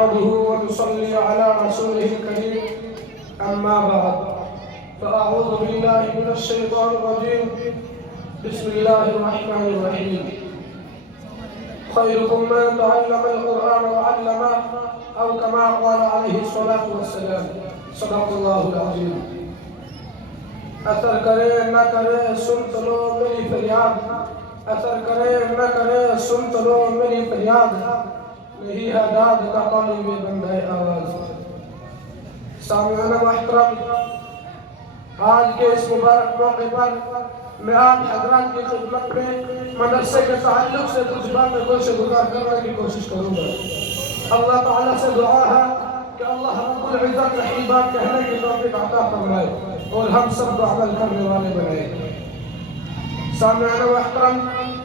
نحمده ونصلي على رسوله الكريم أما بعد فأعوذ بالله من الشيطان الرجيم بسم الله الرحمن الرحيم خيركم من تعلم القرآن وعلمه أو كما قال عليه الصلاة والسلام صدق الله العظيم اثر کرے نہ کرے سن تو لو میری فریاد اثر کرے نہ کرے سن تو لو میری فریاد نہیں ہے داد کا طالب بندہ آواز سامعین محترم آج کے اس مبارک موقع پر میں آپ حضرات کی خدمت میں مدرسے کے تعلق سے کچھ باتیں گزار کرنے کی کوشش کروں گا اللہ تعالیٰ سے دعا ہے کہ اللہ رب العزت صحیح بات کہنے کی توفیق عطا فرمائے اور ہم سب کو عمل کرنے والے بنائے سامعین محترم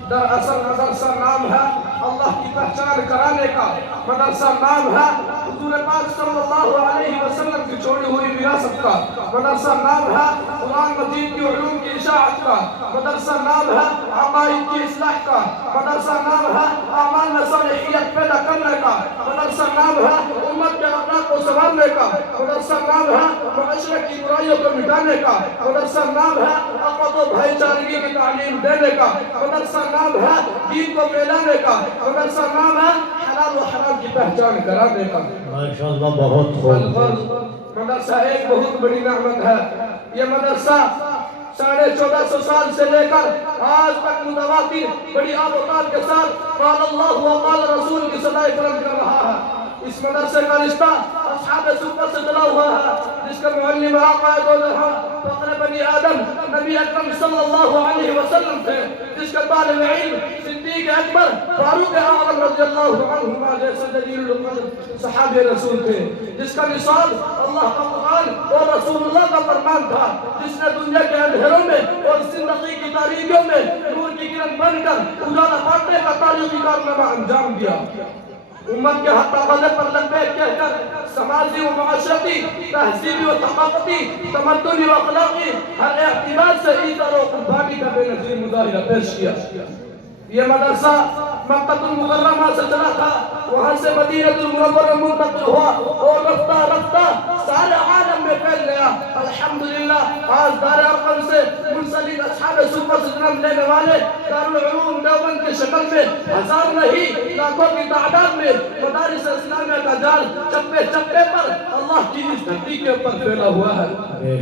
دراصل مدرسہ نام ہے اللہ کی پہچان کرانے کا مدرسہ نام ہے حضور پاک صلی اللہ علیہ وسلم کی چھوڑی ہوئی وراثت کا مدرسہ نام ہے قرآن مجید کی علوم کی اشاعت کا مدرسہ نام ہے عقائد کی اصلاح کا مدرسہ نام ہے اعمال میں صالحیت پیدا کرنے کا مدرسہ نام ہے امت کے اخلاق کو سنوارنے کا مدرسہ نام ہے معاشرے کی برائیوں کو مٹانے کا مدرسہ نام ہے اخوت و بھائی چارگی کی تعلیم دینے کا مدرسہ نام ہے دین کو پھیلانے کا مدرسہ نام ہے حلال و حرام کی پہچان کرانے کا ماشاءاللہ بہت خوب مدرسہ ایک بہت بڑی نعمت ہے یہ مدرسہ 1450 سال سے لے کر آج تک متواتر بڑی آبوتال کے ساتھ قال اللہ و قال رسول کی صدائے بلند کر رہا ہے اس مدرسے کا رشتہ اصحاب صفت سے جڑا ہوا ہے جس کا معلم آقا فخر بنی آدم نبی اکرم صلی اللہ علیہ وسلم تھے جس کا طالب علم صدیق اکبر فاروق اعظم رضی اللہ عنہما جیسے جلیل القدر صحابی رسول تھے جس کا نصاب اللہ کا قرآن اور رسول اللہ کا فرمان تھا جس نے دنیا کے اندھیروں میں اور زندگی کی تاریکیوں میں نور کی کرن بن کر اجالا بانٹنے کا تاریخی کارنامہ انجام دیا امت کے حق تقاضے پر لبیک کہہ کر سماجی و معاشرتی تہذیبی و ثقافتی تمدنی و اخلاقی ہر اعتبار سے عزت و قربانی کا بے نظیر مظاہرہ پیش کیا یہ مدرسہ مکہ المکرمہ سے چلا تھا وہاں سے مدینہ المنورہ منتقل ہوا اور رفتہ رفتہ سارے عالم میں پھیل گیا الحمدللہ آج دار ارقم سے منسلک اصحاب صفت سے جنم لینے والے دارالعلوم دیوبند کی شکل میں ہزار نہیں لاکھوں کی تعداد میں مدارس اسلامیہ کا جال چپے چپے پر اللہ کی اس دھرتی کے اوپر پھیلا ہوا ہے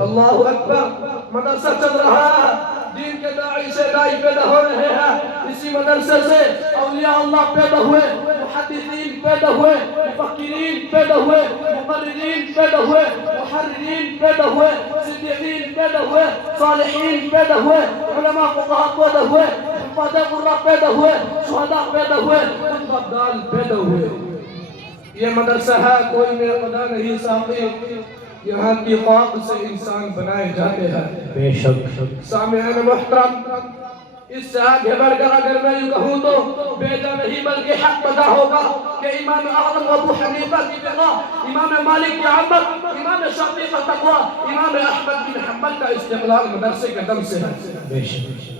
اللہ اکبر مدرسہ چل رہا ہے دین کے داعی سے داعی پیدا ہو رہے ہیں اسی مدرسے سے اولیاء اللہ پیدا ہوئے محدثین پیدا ہوئے مفکرین پیدا ہوئے مقررین پیدا ہوئے محررین پیدا ہوئے صدیقین پیدا ہوئے صالحین پیدا ہوئے علماء فقہاء پیدا ہوئے حفاظ قرآن پیدا ہوئے شہداء پیدا ہوئے خطبہ پیدا ہوئے یہ مدرسہ ہے کوئی میرا خدا نہیں ساقی یہاں کی خواق سے انسان بنائے جاتے ہیں بے شک سامعین محترم اس سے آگے بڑھ کر اگر میں یوں کہوں تو بیجا نہیں بلکہ حق بدا ہوگا کہ امام اعظم ابو حنیفہ کی فقہ امام مالک کی عمل امام شافعی کا تقوی امام احمد بن حنبل کا استقلال مدرسے کے دم سے ہے بے شک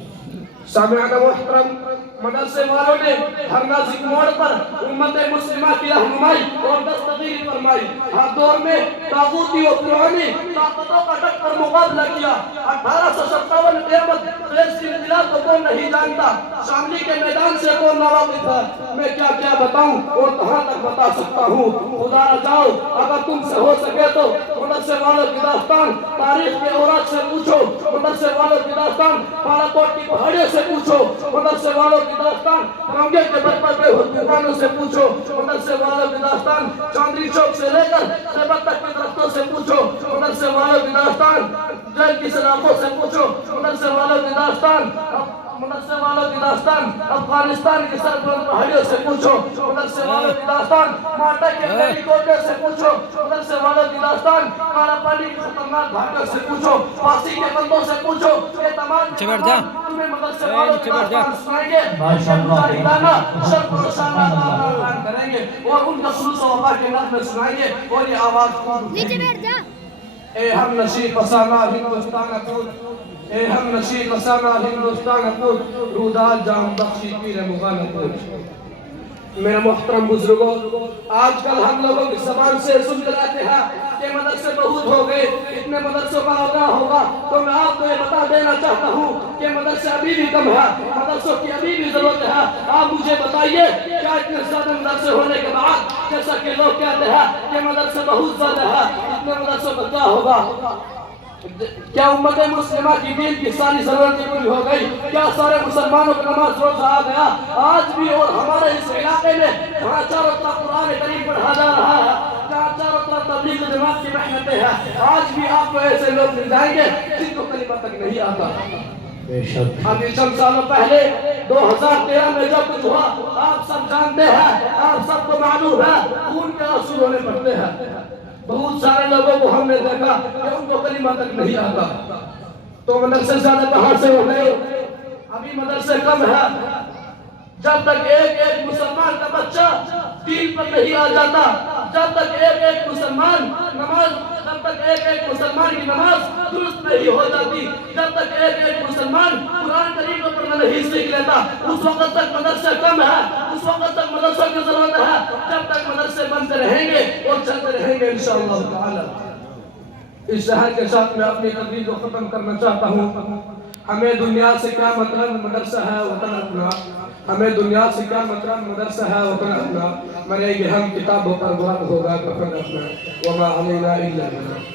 سامعین محترم مدرسے والوں نے ہر نازک موڑ پر امت مسلمہ کی رہنمائی اور دستگیری فرمائی ہر دور میں طاغوتی و فرعونی طاقتوں کا ڈٹ کر مقابلہ کیا 1857 قیامت فیض کی انقلاب کو کون نہیں جانتا شاملی کے میدان سے کون ناواقف ہے میں کیا کیا بتاؤں اور کہاں تک بتا سکتا ہوں خدا نہ چاہو اگر تم سے ہو سکے تو مدرسے والوں کی داستان تاریخ کے اوراق سے پوچھو مدرسے والوں کی داستان بالاکوٹ کی پہاڑیوں سے پوچھو مدرسے والوں کی داستان رنگے کے برپر پہ حکمرانوں سے پوچھو مدرسے والوں کی داستان چاندنی چوک سے لے کر خیبر تک کے درختوں سے پوچھو مدرسے والوں کی داستان جیل کی سلاخوں سے پوچھو مدرسے والوں کی داستان مدرسے والوں کی داستان افغانستان کی سربلند پہاڑیوں سے پوچھو مدرسے والوں کی داستان ماٹا کے بڑی کوٹے سے پوچھو مدرسے والوں کی داستان کالا پانی کی خطرناک گھاٹوں سے پوچھو پاسی کے بندوں سے پوچھو یہ تمام تمہیں مدرسے والوں کی داستان سنائیں گے ماشاءاللہ شرف و شانہ اعلان کریں گے اور ان کا خلوص و وفا کے نغمے سنائیں گے اور یہ آواز نیچے بیٹھ جا اے ہم نشیب فسانہ ہندوستان اپود اے ہم نشیب فسانہ ہندوستان اپود روداد جام بخشی پیر مغان اپود میرے محترم بزرگوں، آج کل ہم لوگوں کی زبان سے سن جاتے ہیں کہ مدرسے بہت ہو گئے، اتنے مدرسوں کا ہونا ہوگا، تو میں آپ کو یہ بتا دینا چاہتا ہوں کہ مدرسے ابھی بھی کم ہے، مدرسوں کی ابھی بھی ضرورت ہے۔ آپ مجھے بتائیے کیا اتنے زیادہ مدرسے ہونے کے بعد جیسا کہ لوگ کہتے ہیں کہ مدرسے بہت زیادہ ہے، اتنے مدرسوں کا کیا ہوگا؟ کیا امت مسلمہ کی دین کی ساری ضرورتیں پوری ہو گئی؟ کیا سارے مسلمانوں کا نماز روزہ آ گیا؟ آج بھی اور ہمارے اس علاقے میں جہاں چاروں طرف قرآن کریم پڑھا جا رہا ہے، جہاں چاروں طرف تبلیغ جماعت کی محنتیں ہیں، آج بھی آپ کو ایسے لوگ مل جائیں گے جن کو کلمہ تک نہیں آتا۔ بے شک ابھی چند سالوں پہلے 2013 میں جب کچھ ہوا، آپ سب جانتے ہیں، آپ سب کو معلوم ہے، خون کے آنسو ہونے پڑتے ہیں۔ بہت سارے لوگوں کو ہم نے دیکھا کہ ان کو کلمہ تک نہیں آتا، تو مدرسے زیادہ کہاں سے ہو گئے؟ ابھی مدرسے کم ہے۔ جب تک ایک مسلمان کا بچہ دین پر نہیں آ جاتا، جب تک ایک مسلمان کی نماز درست نہیں ہو جاتی، جب تک ایک مسلمان قرآن کریم کو پڑھنا نہیں سیکھ لیتا، اس وقت تک مدرسے کم ہے، اس وقت تک مدرسوں کی ضرورت ہے۔ جب تک مدرسے بنتے رہیں گے اور چلتے رہیں گے انشاءاللہ تعالی۔ اس شہر کے ساتھ میں اپنی تقریر کو ختم کرنا چاہتا ہوں۔ ہمیں دنیا سے کیا مطلب؟ مدرسہ ہے وطن اپنا۔ ہمیں دنیا سے کیا مطلب؟ مدرسہ ہے وطن اپنا۔ مرے گے ہم کتابوں پر غلط ہوگا کفن اپنا۔ وما علینا الا البلاغ۔